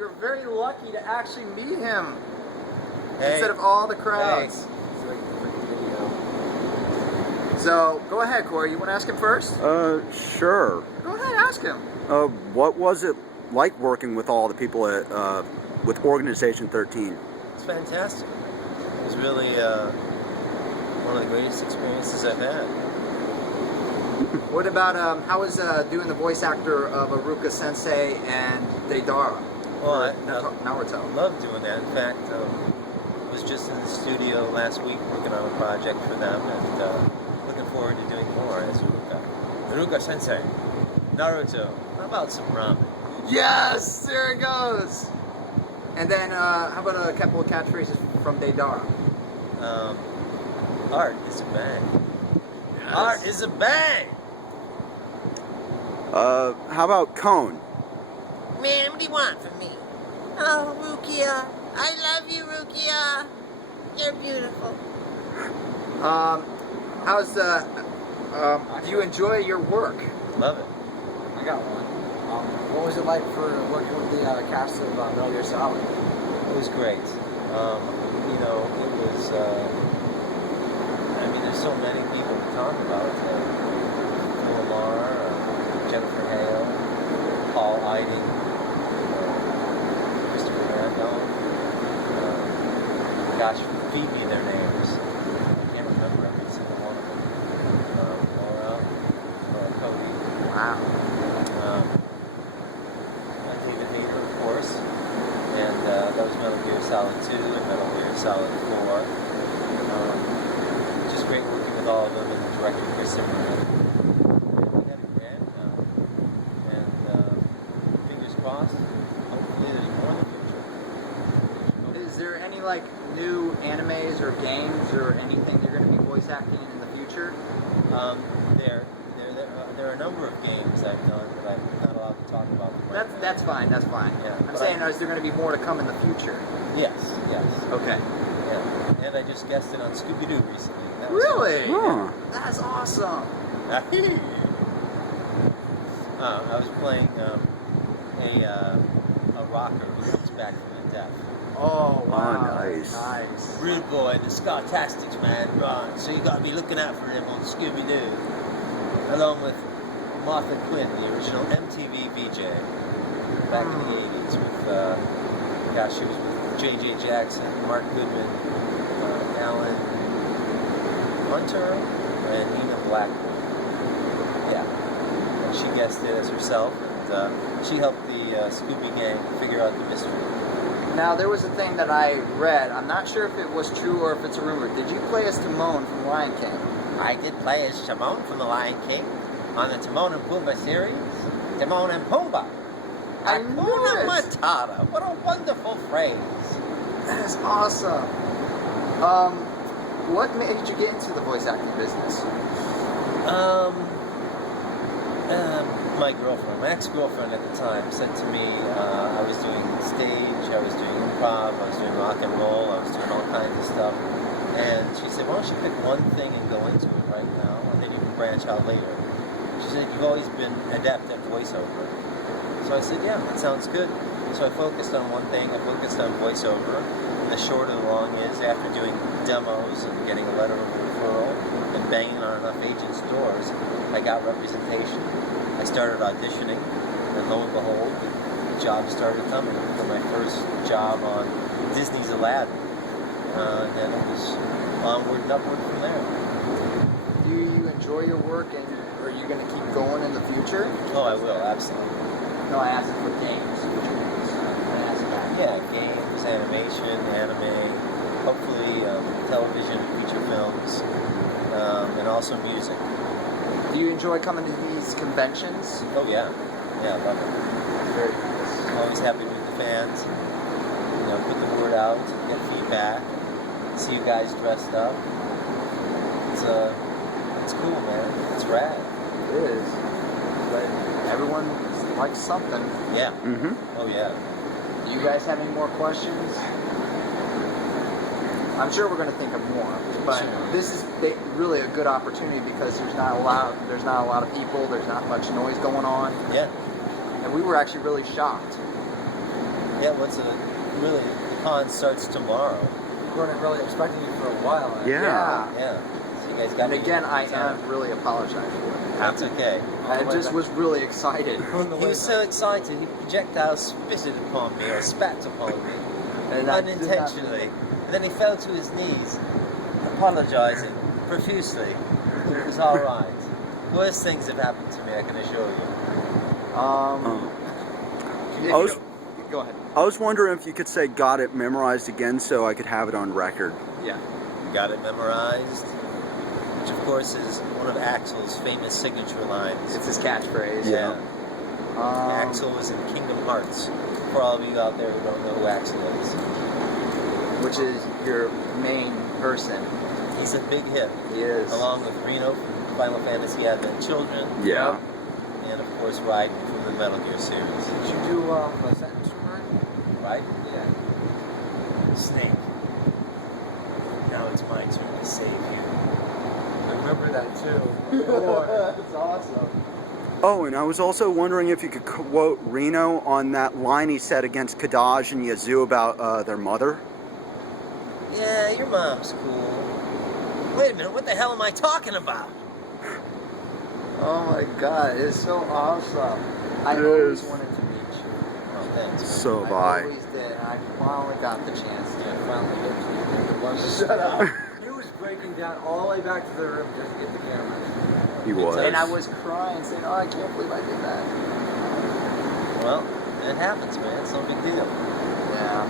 you're very lucky to actually meet him Hey. instead of all the crowds. So, go ahead, Corey. You want to ask him first? Sure. Go ahead, ask him. What was it like working with all the people at with Organization 13? It's fantastic. It was really one of the greatest experiences I've had. What about how was doing the voice actor of Aruka Sensei and Deidara? Well, I Naruto. love doing that. In fact, I was just in the studio last week working on a project for them, and looking forward to doing more as Aruka. Aruka Sensei, Naruto. How about some ramen? Yes, there it goes. And then how about a couple of catchphrases from Deidara? Art is a bang. Yes. Art is a bang. How about Cone? Man, what do you want from me? Oh, Rukia. I love you, Rukia. You're beautiful. How's do you enjoy your work? Love it. I got one. What was it like for working with the cast of Metal Gear Solid? It was great. You know, it was. I mean, there's so many people to talk about. Lamar, Jennifer Hale, Paul Eiding, Christopher Randolph. Gosh, feed me their names. I can't remember every single one of them. Laura Cody. Wow. David Hayter, of course. And that was Metal Gear Solid 2 and Metal Gear Solid 4. Just great working with all of them and director Christopher. We had a grand time. And fingers crossed, hopefully there's more in the future. Is there any like new animes or games or anything you're going to be voice acting in the future? There are a number of games I've done that I'm not allowed to talk about. That's fine. That's fine. Yeah, I'm saying, is there going to be more to come in the future? Yes. Okay. Yeah. And I just guessed it on Scooby-Doo recently. That was Really? Huh. That's awesome. I was playing a rocker who comes back from the death. Oh, wow. Oh, nice. Nice. Rude boy, the Scar-tastics, man, right. So you gotta be looking out for him on Scooby-Doo. Along with Martha Quinn, the original MTV VJ, back in the 80s with, she was with J.J. Jackson, Mark Goodman, Alan Hunter, and Nina Blackwood. Yeah. And she guessed it as herself, and she helped the Scooby Gang figure out the mystery. Now, there was a thing that I read. I'm not sure if it was true or if it's a rumor. Did you play as Timon from Lion King? I did play as Timon from The Lion King on the Timon and Pumbaa series. Timon and Pumbaa. I knew Hakuna it. Matata. What a wonderful phrase. That is awesome. What made you get into the voice acting business? My girlfriend, my ex-girlfriend at the time, said to me, I was doing stage, I was doing improv, I was doing rock and roll, I was doing all kinds of stuff. And she said, why don't you pick one thing and go into it right now, and then you can branch out later. She said, you've always been adept at voiceover. So I said, yeah, that sounds good. So I focused on one thing, I focused on voiceover. And the short of the long is, after doing demos and getting a letter of referral and banging on enough agents' doors, I got representation. I started auditioning, and lo and behold, the jobs started coming. For my first job on Disney's Aladdin. And then it was onward and upward from there. Do you enjoy your work, and are you going to keep going in the future? Oh, I will, absolutely. No, I asked for games. Which games? I asked that. Yeah, games, animation, anime, hopefully television, feature films, and also music. Do you enjoy coming to these conventions? Oh yeah, I love it. Very nice. I'm always happy with the fans. You know, put the word out, get feedback, see you guys dressed up. It's cool, man. It's rad. It is. But everyone likes something. Yeah. Mm-hmm. Oh yeah. Do you guys have any more questions? I'm sure we're going to think of more, but Sure. this is really a good opportunity because there's not a lot of people, there's not much noise going on, Yeah. and we were actually really shocked. Yeah, really, the con starts tomorrow. We weren't really expecting you for a while. Yeah. Yeah. So you guys got And me again, I time. am really apologize for it. That's okay. I just was really excited. He was so excited, he projectile spitted upon me, or spat upon me, And I did not- unintentionally. And then he fell to his knees, apologizing profusely. It was alright. Worse things have happened to me, I can assure you. if I you was- don't- go ahead. I was wondering if you could say "got it" memorized again so I could have it on record. Yeah. Got it memorized, which of course is one of Axel's famous signature lines. It's his catchphrase. Yeah. Um, Axel was in Kingdom Hearts. For all of you out there who don't know who Axel is, which is your main person. he's a big hit, He is. along with Reno from Final Fantasy Advent Children, Yeah. and of course Raiden from the Metal Gear series. Did you do a sentence from her? Right? Yeah. Snake. Now it's my turn to save you. I remember that too. That's awesome. Oh, and I was also wondering if you could quote Reno on that line he said against Kadaj and Yazoo about their mother. Yeah, your mom's cool. Wait a minute, what the hell am I talking about? Oh my god, it's so awesome. I It always is. wanted to meet you. Oh, thanks. So have I I. always did, and I finally got the chance to. Finally get to Shut up. He was breaking down all the way back to the room just to get the camera. He was. And I was crying, saying, "Oh, I can't believe I did that." Well, it happens, man. It's no big deal. Yeah.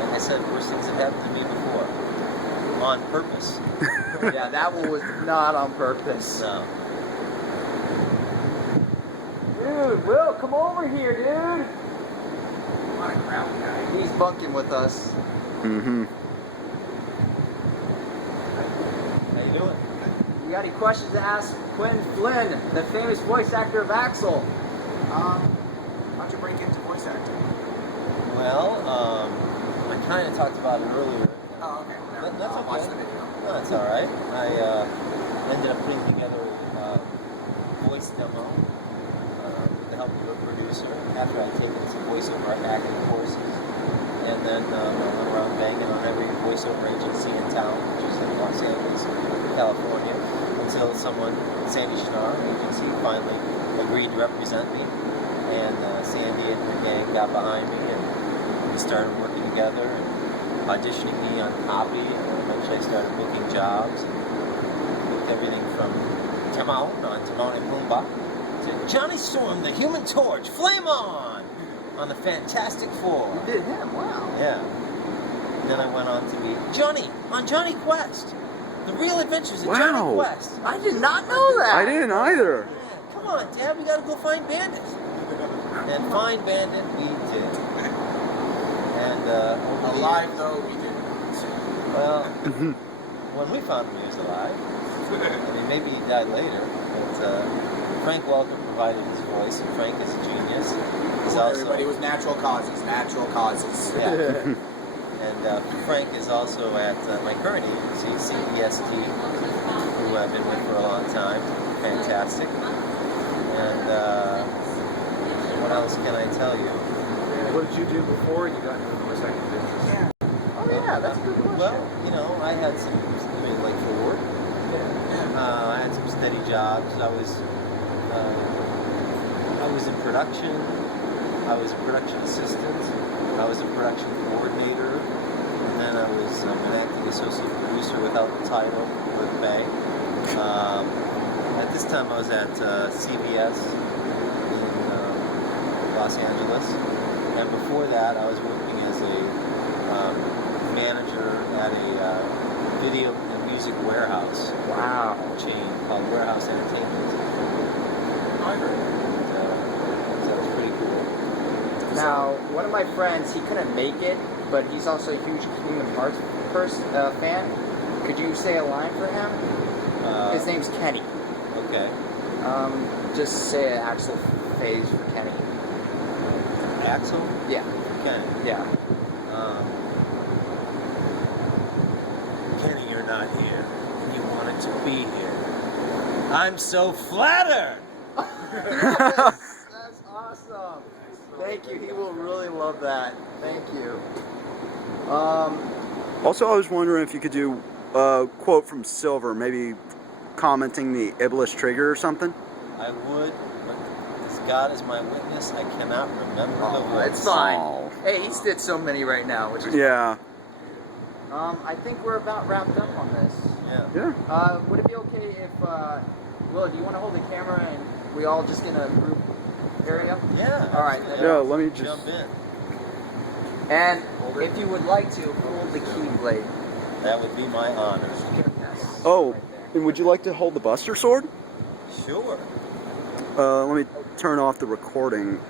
Like I said, worse things have happened to me before. On purpose. Yeah, that one was not on purpose. No. Dude, Will, come over here, dude. What a crowd guy. He's bunking with us. Mm-hmm. How you doing? You got any questions to ask Quinton Flynn, the famous voice actor of Axel? How'd you break into voice acting? Well, I kind of talked about it earlier. Oh, okay. That's I'll okay. watch the video. No, that's all right. I ended up putting together a voice demo with the help of a producer after I'd taken some voiceover acting courses. And then I went around banging on every voiceover agency in town, which is in Los Angeles, California, until someone, Sandy Schnarr agency, finally agreed to represent me. And Sandy and her gang got behind me, and we started working together and auditioning me on copy, and eventually I started booking jobs and booked everything from Timon on Timon and Pumbaa to Johnny Storm, the Human Torch, Flame on the Fantastic Four. You did him, wow. Yeah. And then I went on to be Johnny on Johnny Quest. The Real Adventures of Johnny Wow. Quest. I did not know that. I didn't either. Yeah, come on, Dad, we gotta go find Bandit. And find Bandit we did. And over the Alive years- though, we didn't see. Well, when we found him, he was alive. I mean, maybe he died later, but Frank Welker provided his voice, and Frank is a genius. He's Well, also everybody was natural causes. Natural causes. yeah. And Frank is also at my current agency, CPST, who I've been with for a long time. Fantastic. And what else can I tell you? What did you do before you got into the voice acting business? Oh yeah, that's a good question. Well, you know, I had some, I mean, like for work. I had some steady jobs. I was in production. I was a production assistant. I was a production coordinator. And then I was an acting associate producer without the title with Bay. At this time I was at CBS in Los Angeles. And before that I was working as a manager at a video and music warehouse Wow. chain called Warehouse Entertainment. So that was pretty cool. Now, one of my friends, he couldn't make it, but he's also a huge Kingdom Hearts fan. Could you say a line for him? His name's Kenny. Okay. Just say an Axel phase for Kenny. Axel? Yeah. Kenny. Yeah. Kenny, you're not here. You wanted to be here. I'm so flattered! That's awesome. Thank you. He will really love that. Thank you. Also, I was wondering if you could do a quote from Silver, maybe commenting the Iblis trigger or something. I would, but as God is my witness, I cannot remember the words. It's fine. Oh. Hey, he's did so many right now, which is Yeah. I think we're about wrapped up on this. Yeah. Yeah. Would it be okay if Will, do you want to hold the camera and we all just in a group area? Yeah. All right. Yeah, let me just- jump in. And if you would like to hold the keyblade. That would be my honor. Yes. Oh, Right there. and would you like to hold the Buster Sword? Sure. Let me turn off the recording.